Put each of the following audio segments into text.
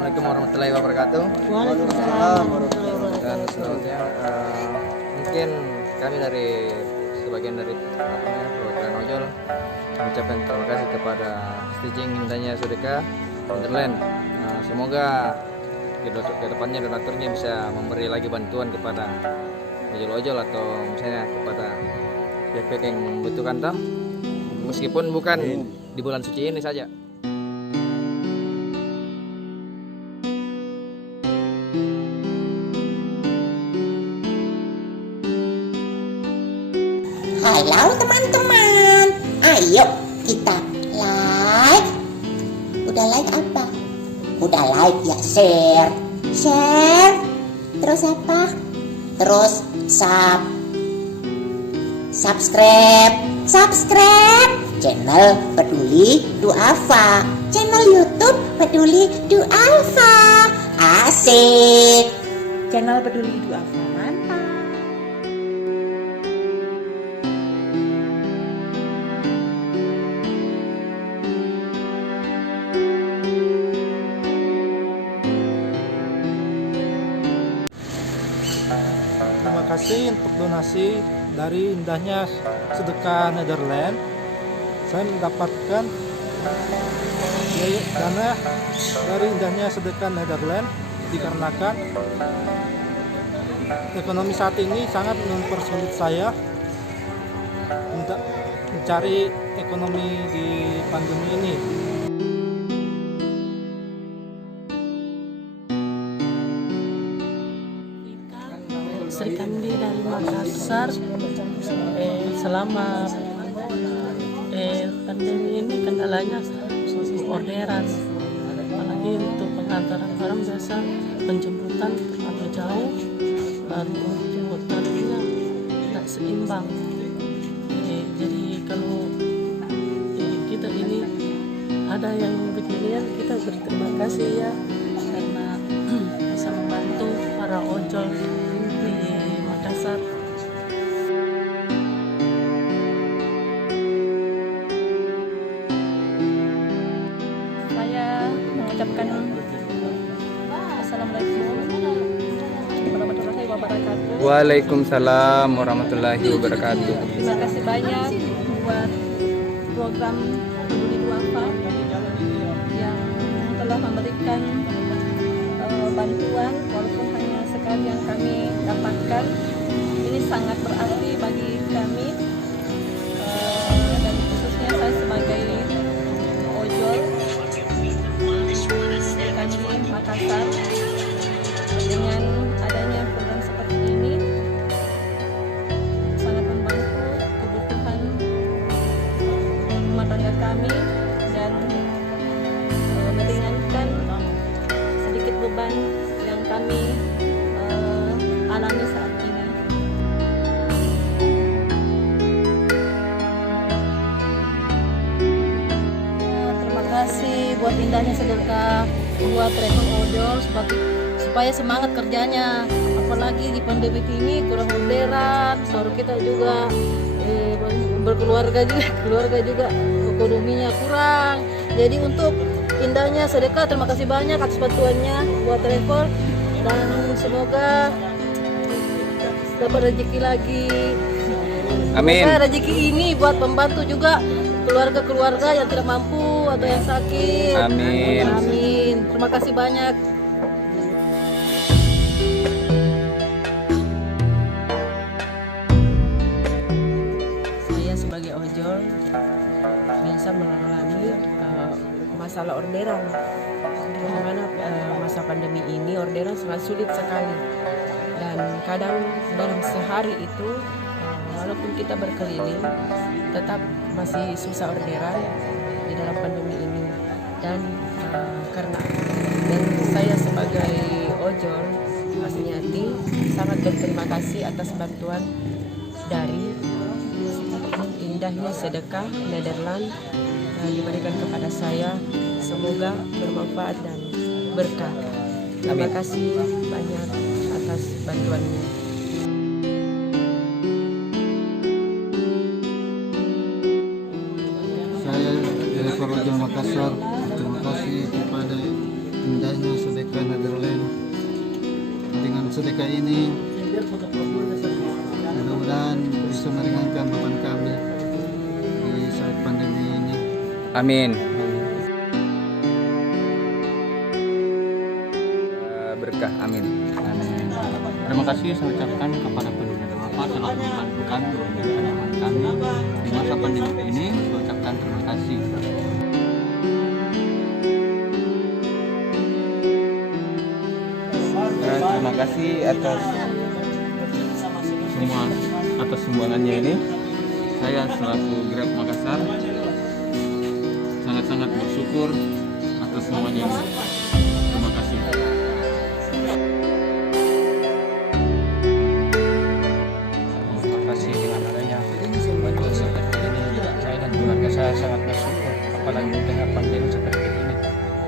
Assalamualaikum warahmatullahi wabarakatuh. Waalaikumsalam warahmatullahi wabarakatuh. Dan selanjutnya mungkin kami dari sebagian dari perwakilan ojol mengucapkan terima kasih kepada staging indahnya Sedekah Wonderland. Semoga ke depannya donaturnya bisa memberi lagi bantuan kepada ojol-ojol atau misalnya kepada pihak-pihak yang membutuhkan toh, meskipun bukan di bulan suci ini saja. Halo teman-teman, ayo kita like. Udah like apa? Udah like ya share. Terus apa? Terus subscribe channel Peduli Duafa, channel YouTube Peduli Duafa. Asik. Channel Peduli Duafa, mantap. Terima kasih untuk donasi dari indahnya Sedekah Netherlands. Saya mendapatkan dana dari indahnya Sedekah Netherlands dikarenakan ekonomi saat ini sangat mempersulit saya untuk mencari ekonomi di pandemi ini. Sri Kandi dari Makassar. Selama pandemi ini kendalanya orderan, apalagi untuk pengantaran barang biasa penjemputan terlalu jauh, baru jemputannya tidak seimbang. Jadi kalau kita ini ada yang beginian, kita berterima kasih ya, karena bisa membantu para ojol di Makassar. Saya mengucapkan Assalamualaikum warahmatullahi wabarakatuh. Waalaikumsalam warahmatullahi wabarakatuh. Terima kasih banyak buat program Peduli Duafa yang telah memberikan bantuan walaupun hanya sekali yang kami dapatkan. Ini sangat berarti bagi kami, dan khususnya saya sebagai ojol di Makassar. Dengan adanya program seperti ini sangat membantu kebutuhan rumah tangga kami dan meringankan sedikit beban yang kami alami saat ini. Terima kasih buat indahnya Sedekah buat travel ojol supaya semangat kerjanya, apalagi di pandemi ini kurang orderan, suruh kita juga berkeluarga juga ekonominya kurang. Jadi untuk indahnya Sedekah terima kasih banyak atas bantuannya buat travel, dan semoga dapat rezeki lagi. Amin. Semoga rezeki ini buat membantu juga keluarga-keluarga yang tidak mampu atau yang sakit. Amin. Amin. Terima kasih banyak. Saya sebagai ojol biasa mengalami masalah orderan, di mana masa pandemi ini orderan sangat sulit sekali, dan kadang dalam sehari itu walaupun kita berkeliling tetap masih susah orderan di dalam pandemi ini. Dan dan saya sebagai ojol Asniati sangat berterima kasih atas bantuan dari indahnya Sedekah Netherlands diberikan kepada saya. Semoga bermanfaat dan berkah. Terima kasih banyak atas bantuannya. Saya dari Ojol Makassar, terima kasih kepada indahnya sedekah Netherlands. Dengan sedekah ini mudah-mudahan bisa meringankan beban kami di saat pandemi ini. Amin. Berkah, amin. Amin. Terima kasih saya ucapkan kepada penduduk Bapak telah membantu kami memberikan kami di masa pandemi ini. Saya ucapkan terima kasih. Terima kasih atas sumbangannya ini. Saya selaku Grab Makassar sangat-sangat bersyukur atas semuanya ini. Terima kasih. Terima kasih dengan adanya bantuan seperti ini, saya dan keluarga saya sangat bersyukur, apalagi di tengah pandemi seperti ini.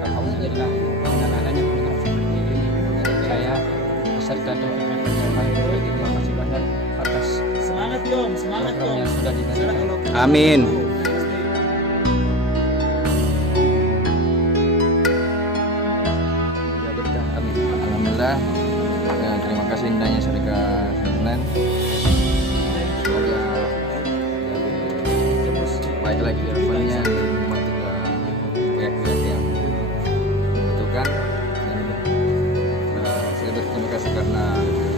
Alhamdulillah dengan adanya program seperti ini, saya beserta teman-teman yang lain terima kasih banyak atas program yang sudah diberikan. amin. Ya, berkah, amin. Alhamdulillah. Ya, terima kasih indahnya sedekah Netherlands. Semoga terus baik lagi ke depannya, membantu ke pihak-pihak yang membutuhkan. Dan saya berterima kasih karena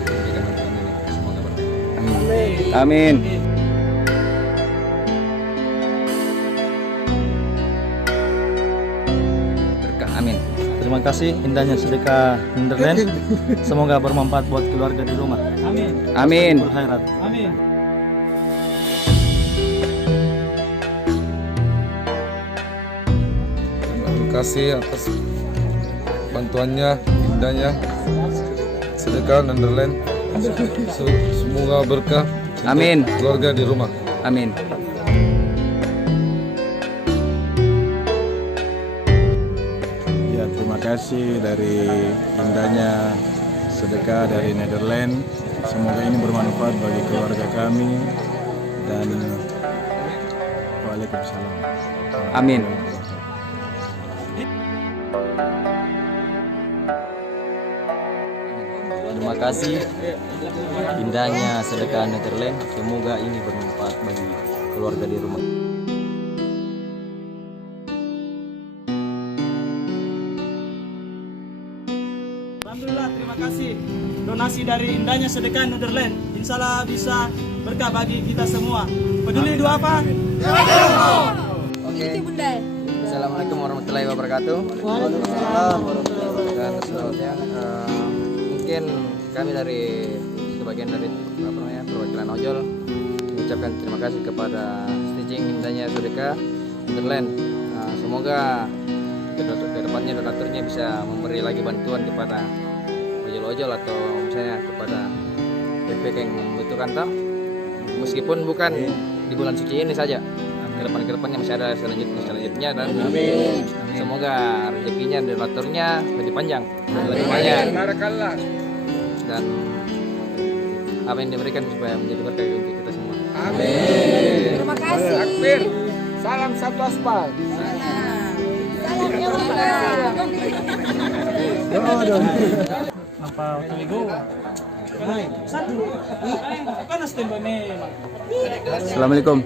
memberikan bantuan ini. Semoga berkah. Amin. Berkah, amin. Terima kasih indahnya sedekah Netherlands. Semoga bermanfaat buat keluarga di rumah. Amin. Khairat. Terima kasih atas bantuannya, indahnya sedekah Netherlands. Semoga berkah untuk Amin. keluarga di rumah. Amin. Ya, terima kasih dari indahnya sedekah dari Netherlands. Semoga ini bermanfaat bagi keluarga kami dan Waalaikumsalam. Amin. Terima kasih indahnya sedekah Netherlands. Semoga ini bermanfaat bagi keluarga di rumah. Alhamdulillah, terima kasih donasi dari indahnya sedekah Netherlands. Insya Allah bisa berkah bagi kita semua. Peduli dua apa? Oke. Assalamualaikum warahmatullahi wabarakatuh. Waalaikumsalam warahmatullahi wabarakatuh. Dan selanjutnya mungkin kami dari sebagian dari perwakilan ojol mengucapkan terima kasih kepada stitching indahnya sedekah Netherlands. Semoga ke depannya donaturnya bisa memberi lagi bantuan kepada ojol-ojol atau misalnya kepada PPK yang membutuhkan meskipun bukan di bulan suci ini saja, ke depannya masih ada selanjutnya dan semoga rezekinya donaturnya lebih panjang, lebih banyak, dan apa yang diberikan supaya menjadi berkah untuk kita semua. Amin. Terima kasih. Takbir. Salam satu aspal. Apa Teligo? Assalamualaikum.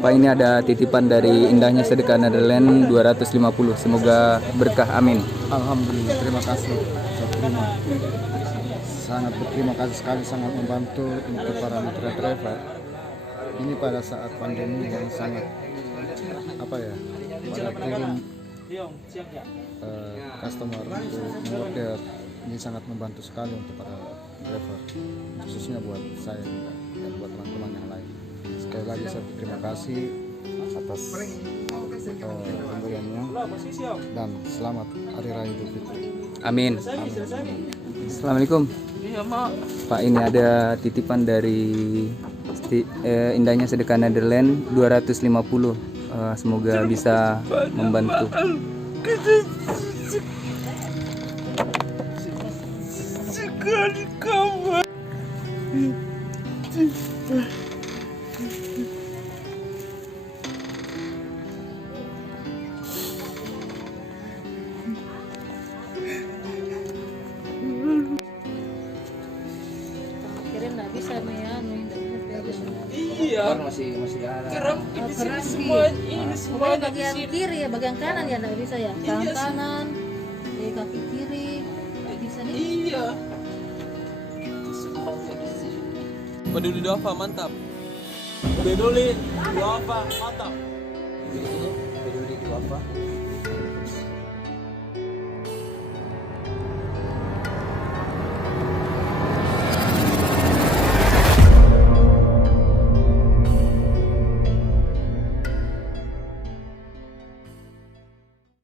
Pak, ini ada titipan dari indahnya sedekah Netherlands 250. Semoga berkah, amin. Alhamdulillah, terima kasih. Sangat berterima kasih sekali, sangat membantu untuk para mitra driver. Ini pada saat pandemi yang sangat pada turun customer untuk order, ini sangat membantu sekali untuk para driver, khususnya buat saya dan buat teman-teman yang lain. Sekali lagi saya berterima kasih atas pemberiannya dan selamat Hari Raya Idul Fitri. Amin. Assalamualaikum. Pak, ini ada titipan dari indahnya sedekah Netherlands 250. Semoga bisa membantu. Sekali kawan. masih ada. Keram ini semua bagian kiri ya, bagian kanan ya nggak bisa ya. Tangan kanan, kaki kiri, nggak bisa nih. Iya. Peduli Duafa mantap. Peduli Duafa mantap. Peduli Duafa